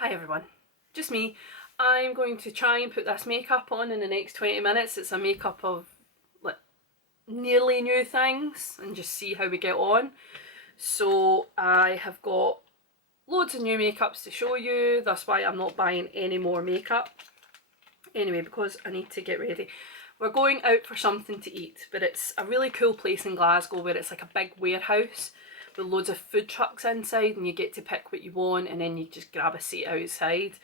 Hi everyone, just me. I'm going to try and put this makeup on in the next 20 minutes. It's a makeup of like nearly new things and just see how we get on. So I have got loads of new makeups to show you. That's why I'm not buying any more makeup. Anyway, because I need to get ready. We're going out for something to eat, but it's a really cool place in Glasgow where it's like a big warehouse with loads of food trucks inside, and you get to pick what you want and then you just grab a seat outside.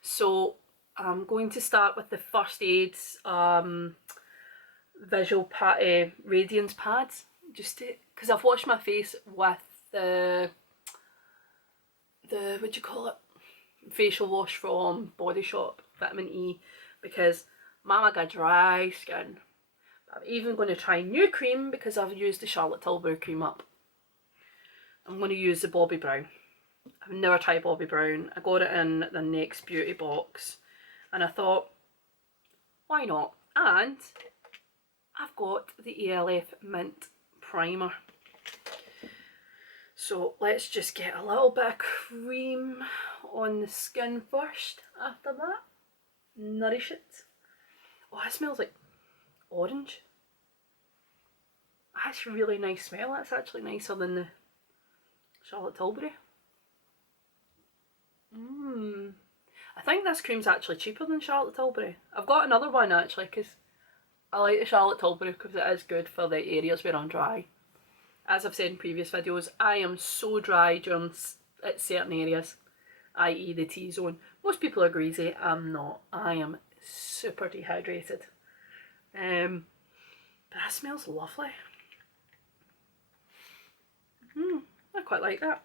So I'm going to start with the First Aid's visual radiance pads, just because I've washed my face with the what do you call it, facial wash from Body Shop, vitamin E, because mama got dry skin. I'm even going to try new cream because I've used the Charlotte Tilbury cream up. I'm going to use the Bobbi Brown. I've never tried Bobbi Brown. I got it in the Next Beauty box and I thought, why not? And I've got the ELF Mint Primer. So let's just get a little bit of cream on the skin first. After that, nourish it. Oh, it smells like orange. That's a really nice smell. That's actually nicer than the Charlotte Tilbury. I think this cream's actually cheaper than Charlotte Tilbury. I've got another one actually because I like the Charlotte Tilbury because it is good for the areas where I'm dry. As I've said in previous videos, I am so dry during at certain areas, i.e. the T-zone. Most people are greasy, I'm not. I am super dehydrated. But that smells lovely. I quite like that.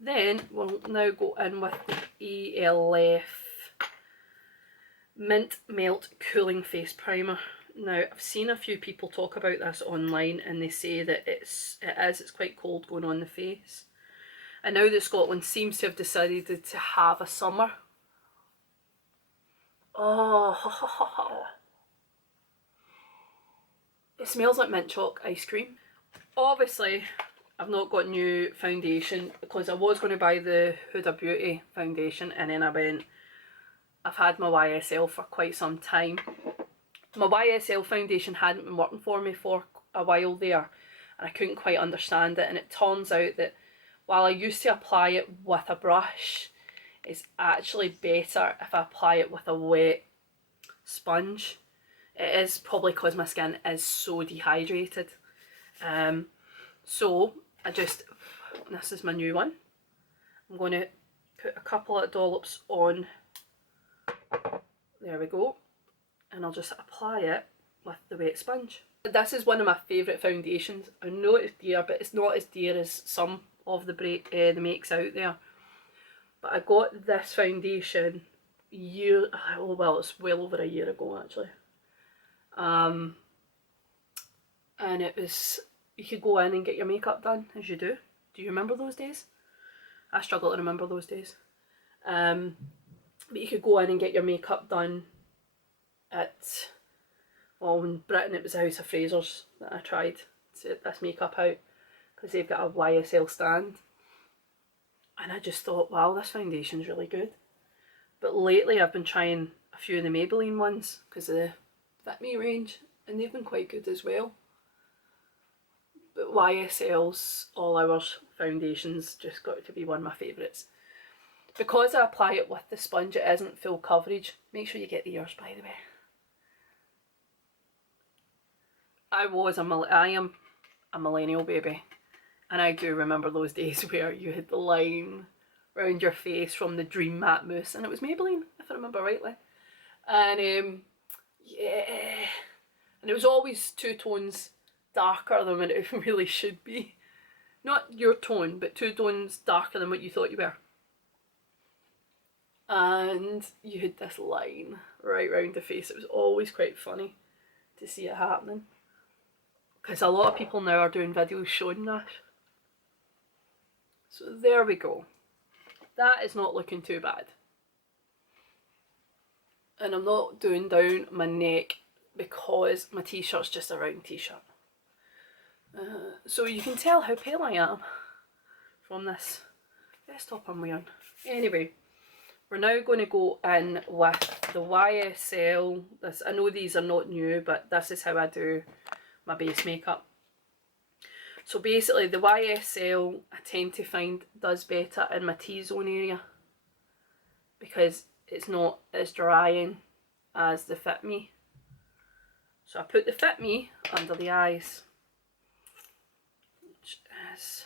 Then we'll now go in with the ELF Mint Melt Cooling Face Primer. Now I've seen a few people talk about this online and they say that it's quite cold going on the face. And now that Scotland seems to have decided to have a summer. Oh, it smells like mint choc ice cream. Obviously I've not got new foundation because I was going to buy the Huda Beauty foundation and then I went, I've had my YSL for quite some time. My YSL foundation hadn't been working for me for a while there and I couldn't quite understand it, and it turns out that while I used to apply it with a brush, it's actually better if I apply it with a wet sponge. It is probably because my skin is so dehydrated. So this is my new one. I'm going to put a couple of dollops on. There we go. And I'll just apply it with the wet sponge. This is one of my favourite foundations. I know it's dear, but it's not as dear as some of the makes out there. But I got this foundation it's well over a year ago actually. And it was, you could go in and get your makeup done as you do. Do you remember those days? I struggle to remember those days. But you could go in and get your makeup done at, well, in Britain it was the House of Frasers that I tried to get this makeup out because they've got a YSL stand. And I just thought, wow, this foundation's really good. But lately I've been trying a few of the Maybelline ones because of the Fit Me range, and they've been quite good as well. But YSL's All Hours foundations just got to be one of my favourites. Because I apply it with the sponge, it isn't full coverage. Make sure you get the ears, by the way. I am a millennial baby, and I do remember those days where you had the line around your face from the Dream Matte Mousse, and it was Maybelline, if I remember rightly. And yeah, and it was always 2 tones darker than what it really should be. Not your tone, but 2 tones darker than what you thought you were. And you had this line right round the face. It was always quite funny to see it happening, because a lot of people now are doing videos showing that. So there we go. That is not looking too bad. And I'm not doing down my neck because my t-shirt's just a round t-shirt. So you can tell how pale I am from this best top I'm wearing. Anyway, we're now going to go in with the YSL. This, I know these are not new, but this is how I do my base makeup. So basically the YSL I tend to find does better in my T-zone area because it's not as drying as the Fit Me. So I put the Fit Me under the eyes, which is,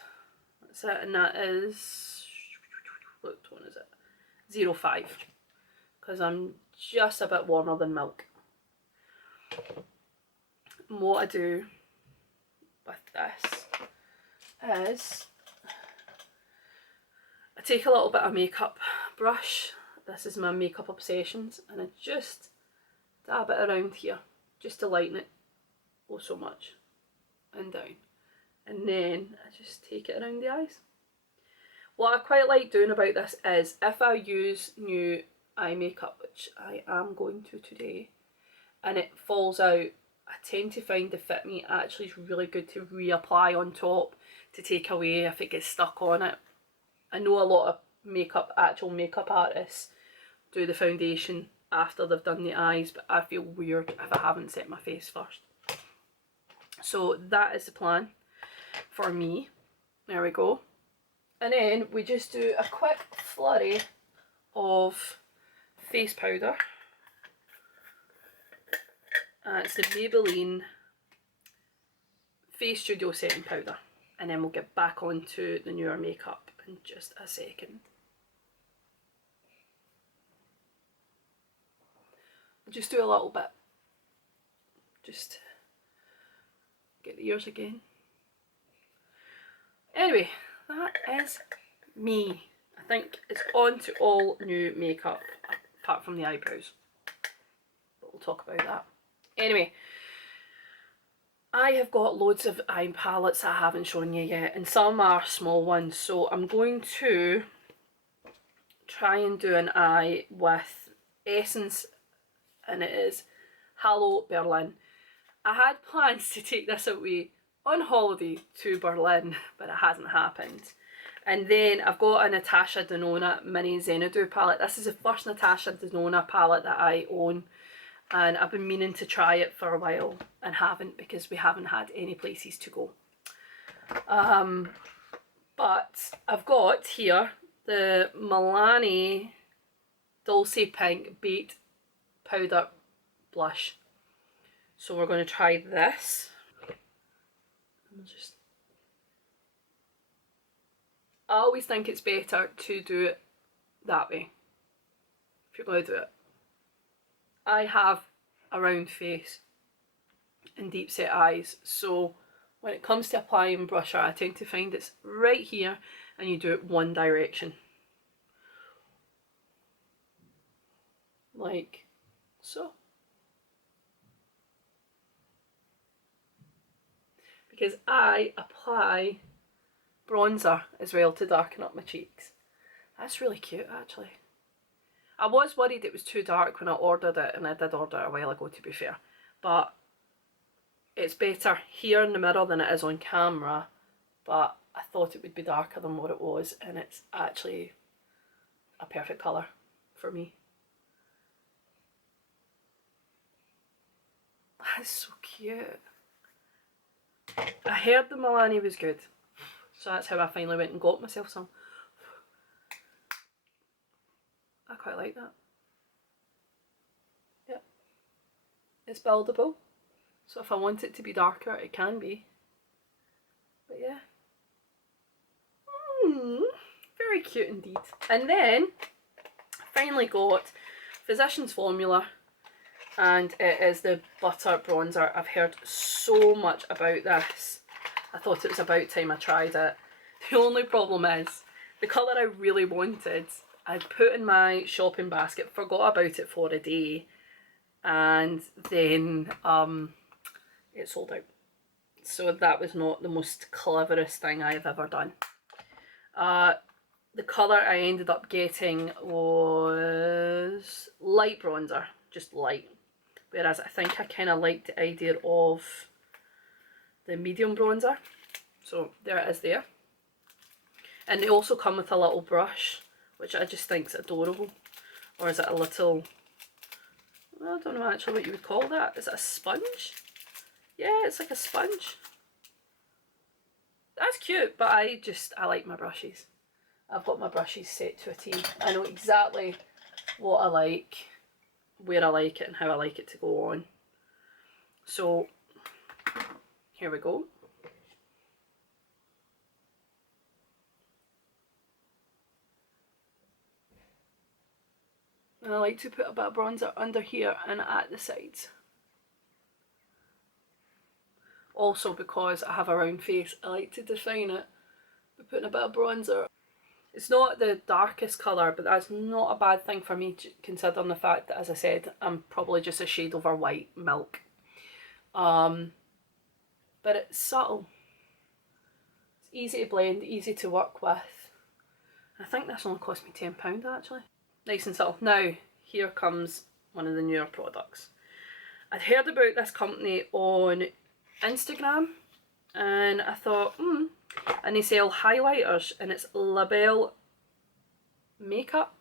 that's it, and that is, what tone is it? 05, because I'm just a bit warmer than milk. And what I do with this is I take a little bit of makeup brush. This is my Makeup Obsessions, and I just dab it around here just to lighten it oh so much and down, and then I just take it around the eyes. What I quite like doing about this is if I use new eye makeup, which I am going to today, and it falls out, I tend to find the Fit Me actually is really good to reapply on top to take away if it gets stuck on it. I know a lot of actual makeup artists do the foundation after they've done the eyes, but I feel weird if I haven't set my face first. So that is the plan for me. There we go. And then we just do a quick flurry of face powder. It's the Maybelline Face Studio Setting Powder. And then we'll get back onto the newer makeup in just a second. We'll just do a little bit. Just get the ears again. Anyway, that is me. I think it's on to all new makeup apart from the eyebrows, but we'll talk about that. Anyway, I have got loads of eye palettes I haven't shown you yet, and some are small ones, so I'm going to try and do an eye with Essence, and it is Hello Berlin. I had plans to take this away on holiday to Berlin, but it hasn't happened. And then I've got a Natasha Denona Mini Xanadu palette. This is the first Natasha Denona palette that I own, and I've been meaning to try it for a while and haven't, because we haven't had any places to go. But I've got here the Milani Dulce Pink Baked Powder Blush. So we're going to try this. I always think it's better to do it that way, if you're going to do it. I have a round face and deep set eyes, so when it comes to applying brusher, I tend to find it's right here and you do it one direction. Like so. Because I apply bronzer as well to darken up my cheeks. That's really cute actually. I was worried it was too dark when I ordered it, and I did order it a while ago to be fair, but it's better here in the mirror than it is on camera, but I thought it would be darker than what it was, and it's actually a perfect colour for me. That's so cute. I heard the Milani was good, so that's how I finally went and got myself some. I quite like that. Yep. It's buildable, so if I want it to be darker, it can be. But yeah. Very cute indeed. And then, finally got Physicians Formula, and it is the Butter Bronzer. I've heard so much about this. I thought it was about time I tried it. The only problem is, the colour I really wanted, I put in my shopping basket, forgot about it for a day, and then it sold out. So that was not the most cleverest thing I've ever done. The colour I ended up getting was light bronzer, just light. Whereas I think I kind of liked the idea of the medium bronzer. So there it is there. And they also come with a little brush, which I just think is adorable. Or is it a little, well, I don't know actually what you would call that. Is it a sponge? Yeah, it's like a sponge. That's cute, but I like my brushes. I've got my brushes set to a T. I know exactly what I like, where I like it, and how I like it to go on. So, here we go. And I like to put a bit of bronzer under here and at the sides. Also because I have a round face, I like to define it by putting a bit of bronzer. It's not the darkest colour, but that's not a bad thing for me, considering the fact that, as I said, I'm probably just a shade over white milk. But it's subtle. It's easy to blend, easy to work with. I think this only cost me £10 actually. Nice and subtle. Now, here comes one of the newer products. I'd heard about this company on Instagram and I thought, and they sell highlighters, and it's Label Makeup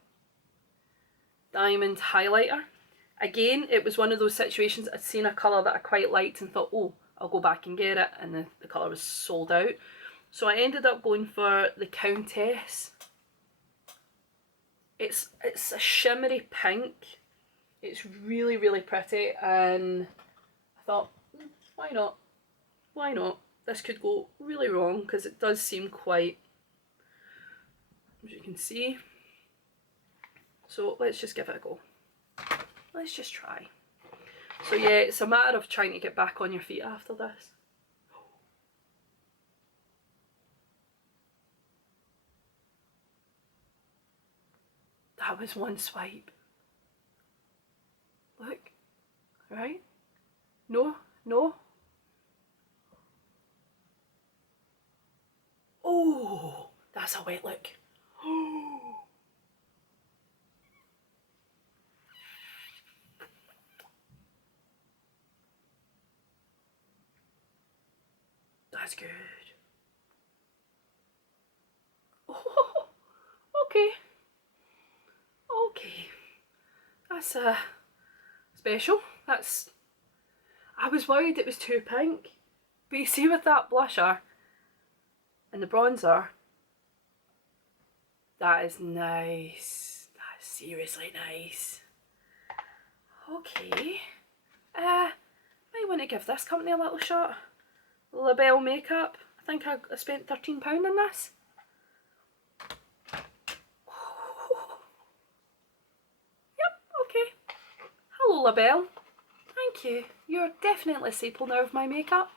Diamond Highlighter. Again, it was one of those situations I'd seen a colour that I quite liked and thought, oh, I'll go back and get it, and the colour was sold out. So I ended up going for the Countess. It's a shimmery pink. It's really, really pretty, and I thought, why not? Why not? This could go really wrong because it does seem quite, as you can see. So let's just give it a go. Let's just try. So yeah, it's a matter of trying to get back on your feet after this. That was one swipe. Look, right? No, no. Oh, that's a wet look. Oh. That's good. Oh, okay. Okay. That's special. I was worried it was too pink. But you see, with that blusher and the bronzer, that is nice. That is seriously nice. Okay. Might want to give this company a little shot. Label Makeup. I think I spent £13 on this. Yep, okay. Hello Label. Thank you. You're definitely a staple now of my makeup.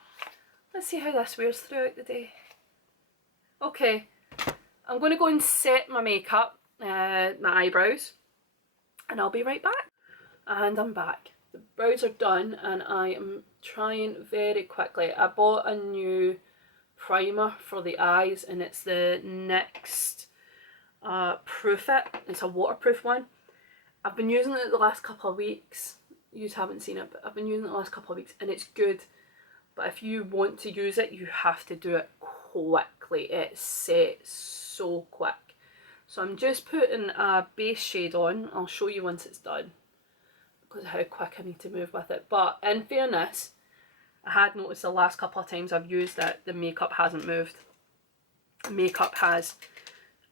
Let's see how this wears throughout the day. Okay, I'm going to go and set my makeup, my eyebrows, and I'll be right back. And I'm back. The brows are done and I am trying very quickly. I bought a new primer for the eyes and it's the NYX Proof It. It's a waterproof one. I've been using it the last couple of weeks. You haven't seen it, but I've been using it the last couple of weeks and it's good. But if you want to use it, you have to do it quickly. It sets so quick. So I'm just putting a base shade on. I'll show you once it's done, because of how quick I need to move with it. But in fairness, I had noticed the last couple of times I've used it, the makeup hasn't moved. The makeup has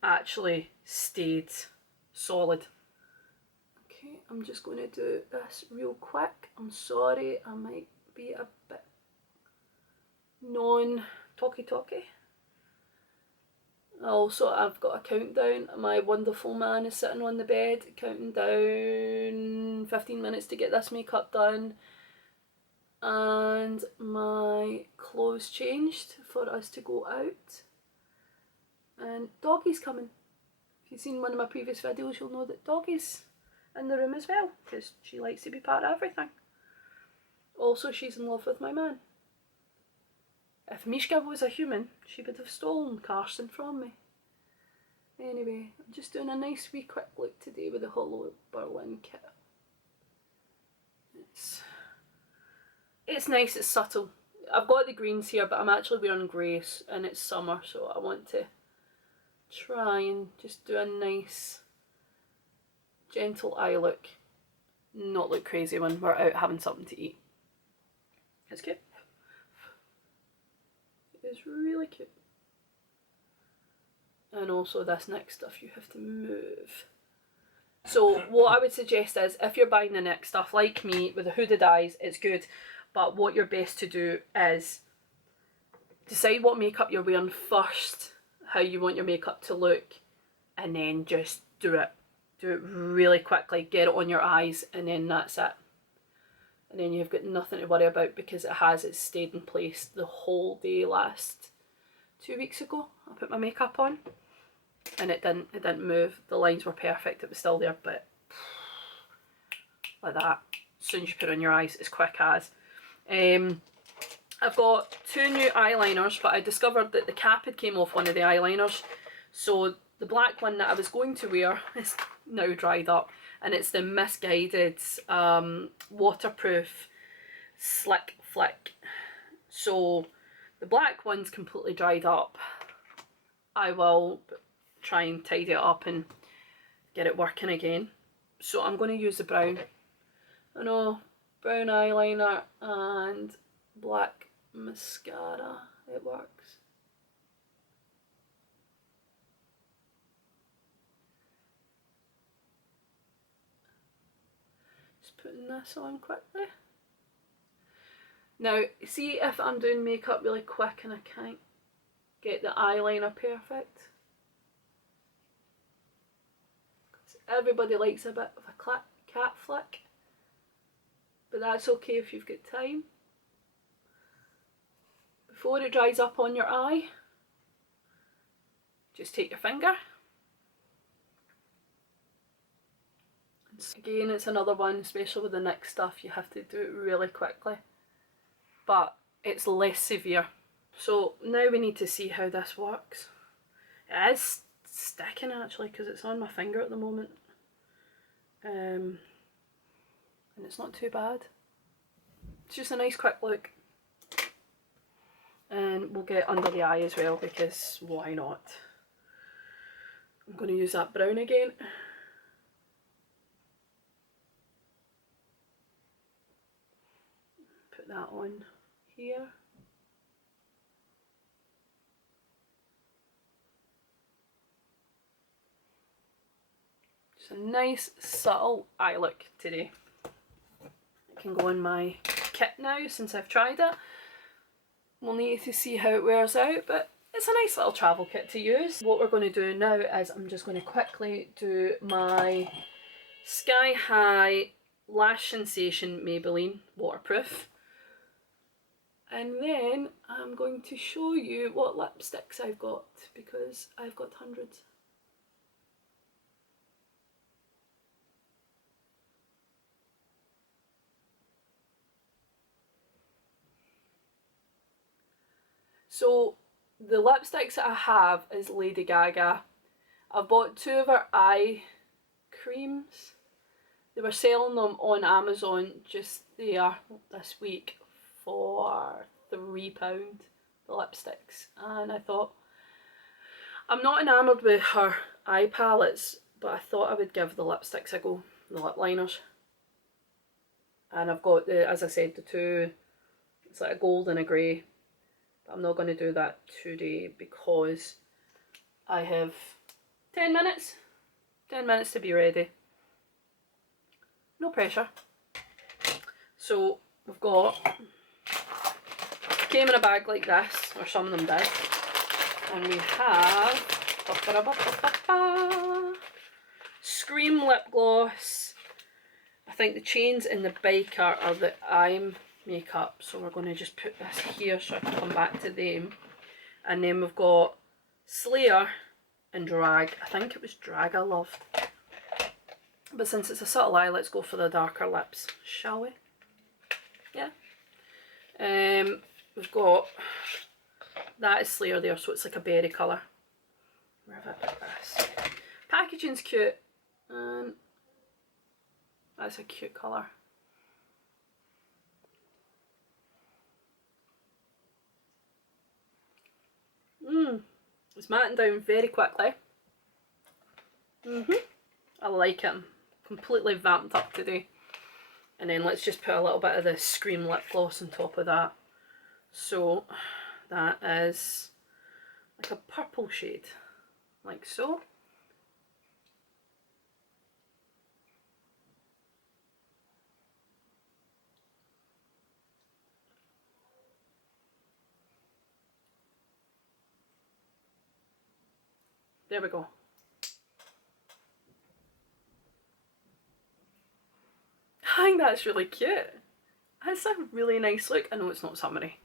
actually stayed solid. Okay, I'm just going to do this real quick. I'm sorry, I might be a bit non-talky-talky. Also, I've got a countdown. My wonderful man is sitting on the bed counting down 15 minutes to get this makeup done. And my clothes changed for us to go out. And Doggy's coming. If you've seen one of my previous videos, you'll know that Doggy's in the room as well, because she likes to be part of everything. Also, she's in love with my man. If Mishka was a human, she would have stolen Carson from me. Anyway, I'm just doing a nice wee quick look today with the Hollow Berlin kit. It's nice, it's subtle. I've got the greens here, but I'm actually wearing greys and it's summer, so I want to try and just do a nice gentle eye look, not look crazy when we're out having something to eat. It's cute. It's really cute. And also this next stuff you have to move. So what I would suggest is, if you're buying the neck stuff like me with the hooded eyes, it's good, but what you're best to do is decide what makeup you're wearing first, how you want your makeup to look, and then just do it. Do it really quickly, get it on your eyes, and then that's it. And then you've got nothing to worry about because it's stayed in place the whole day last 2 weeks ago. I put my makeup on and it didn't move. The lines were perfect, it was still there, but like that. As soon as you put it on your eyes, it's quick as. I've got 2 new eyeliners, but I discovered that the cap had came off one of the eyeliners. So the black one that I was going to wear is now dried up, and it's the Misguided waterproof slick flick. So the black one's completely dried up. I will try and tidy it up and get it working again. So I'm going to use the brown. I know, brown eyeliner and black mascara, it works. Just putting this on quickly. Now, see if I'm doing makeup really quick and I can't get the eyeliner perfect. Everybody likes a bit of a cat flick, but that's okay if you've got time. Before it dries up on your eye, just take your finger. Again, it's another one, especially with the NYX stuff, you have to do it really quickly, but it's less severe. So now we need to see how this works. It is sticking actually because it's on my finger at the moment, and it's not too bad. It's just a nice quick look, and we'll get under the eye as well because why not. I'm going to use that brown again. Put that on here. Just a nice subtle eye look today. It can go in my kit now since I've tried it. We'll need to see how it wears out, but it's a nice little travel kit to use. What we're going to do now is I'm just going to quickly do my Sky High Lash Sensation Maybelline waterproof, and then I'm going to show you what lipsticks I've got because I've got hundreds. So the lipsticks that I have is Lady Gaga. I've bought 2 of her eye creams. They were selling them on Amazon just there this week for £3, the lipsticks, and I thought, I'm not enamoured with her eye palettes, but I thought I would give the lipsticks a go, the lip liners. And I've got the, as I said, the 2, it's like a gold and a grey. I'm not going to do that today because I have 10 minutes to be ready. No pressure. So we've got, came in a bag like this, or some of them did, and we have Scream lip gloss. I think the chains in the biker are the eye makeup, so we're going to just put this here so I can come back to them. And then we've got Slayer and Drag. I think it was Drag I loved, but since it's a subtle eye, let's go for the darker lips, shall we? Yeah. We've got, that is Slayer there, so it's like a berry colour. Where have I put this? Packaging's cute, and that's a cute colour. It's matting down very quickly. I like it. I'm completely vamped up today. And then let's just put a little bit of the Scream lip gloss on top of that. So that is like a purple shade, like so. There we go. I think that's really cute. That's a really nice look. I know it's not summery.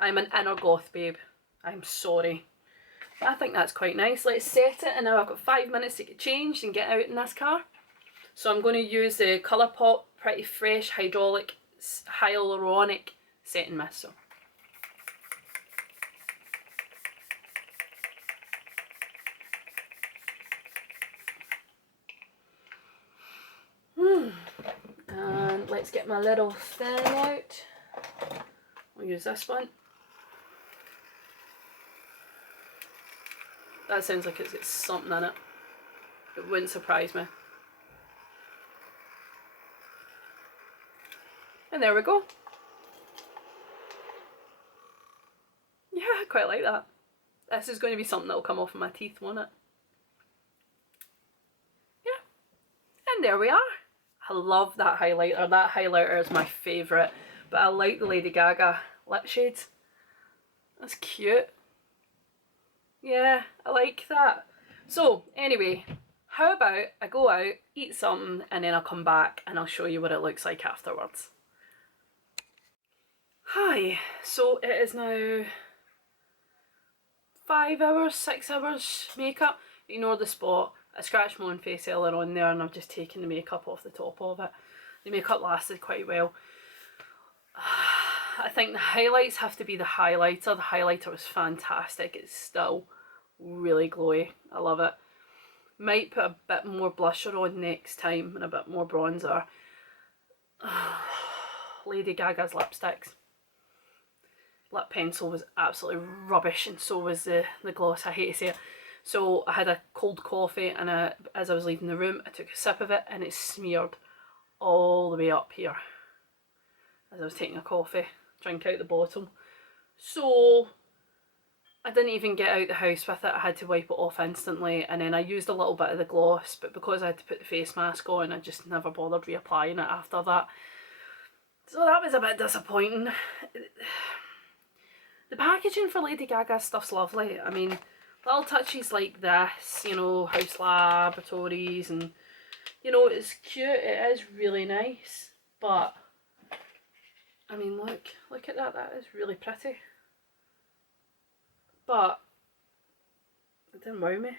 I'm an inner goth babe. I'm sorry. But I think that's quite nice. Let's set it, and now I've got 5 minutes to get changed and get out in this car. So I'm going to use the Colourpop Pretty Fresh Hyaluronic Setting Mist. So. And let's get my little thing out. I'll use this one. That sounds like it's got something in it. It wouldn't surprise me. And there we go. Yeah, I quite like that. This is going to be something that will come off of my teeth, won't it? Yeah. And there we are. I love that highlighter. That highlighter is my favourite. But I like the Lady Gaga lip shades. That's cute. Yeah, I like that. So, anyway, how about I go out, eat something, and then I'll come back and I'll show you what it looks like afterwards. Hi, so it is now 5 hours, 6 hours makeup. Ignore the spot. I scratched my own face earlier on there and I've just taken the makeup off the top of it. The makeup lasted quite well. I think the highlights have to be the highlighter. The highlighter was fantastic. It's still really glowy. I love it. Might put a bit more blusher on next time and a bit more bronzer. Lady Gaga's lipsticks. Lip pencil was absolutely rubbish, and so was the gloss. I hate to say it. So I had a cold coffee, and as I was leaving the room I took a sip of it and it smeared all the way up here as I was taking a coffee, drink out the bottom. So I didn't even get out the house with it. I had to wipe it off instantly, and then I used a little bit of the gloss, but because I had to put the face mask on I just never bothered reapplying it after that. So that was a bit disappointing. The packaging for Lady Gaga stuff's lovely. I mean, little touches like this, you know, House Laboratories, and you know, it's cute, it is really nice, but I mean, look at that, that is really pretty. But it didn't wow me.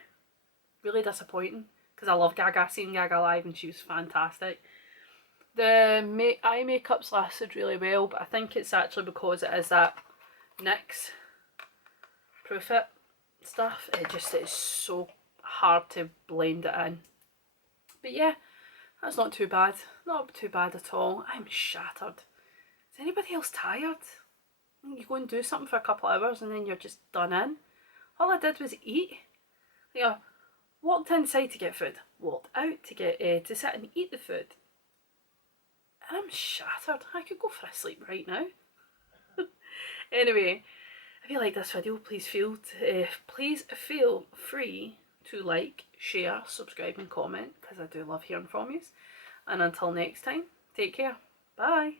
Really disappointing, because I love Gaga, seen Gaga live and she was fantastic. The eye makeup's lasted really well, but I think it's actually because it is that NYX Proof It stuff. It just is so hard to blend it in. But yeah, that's not too bad. Not too bad at all. I'm shattered. Is anybody else tired? You go and do something for a couple of hours and then you're just done in. All I did was eat. You know, walked inside to get food, walked out to get to sit and eat the food. And I'm shattered. I could go for a sleep right now. Anyway, if you like this video, please feel free to like, share, subscribe and comment, because I do love hearing from you. And until next time, take care. Bye.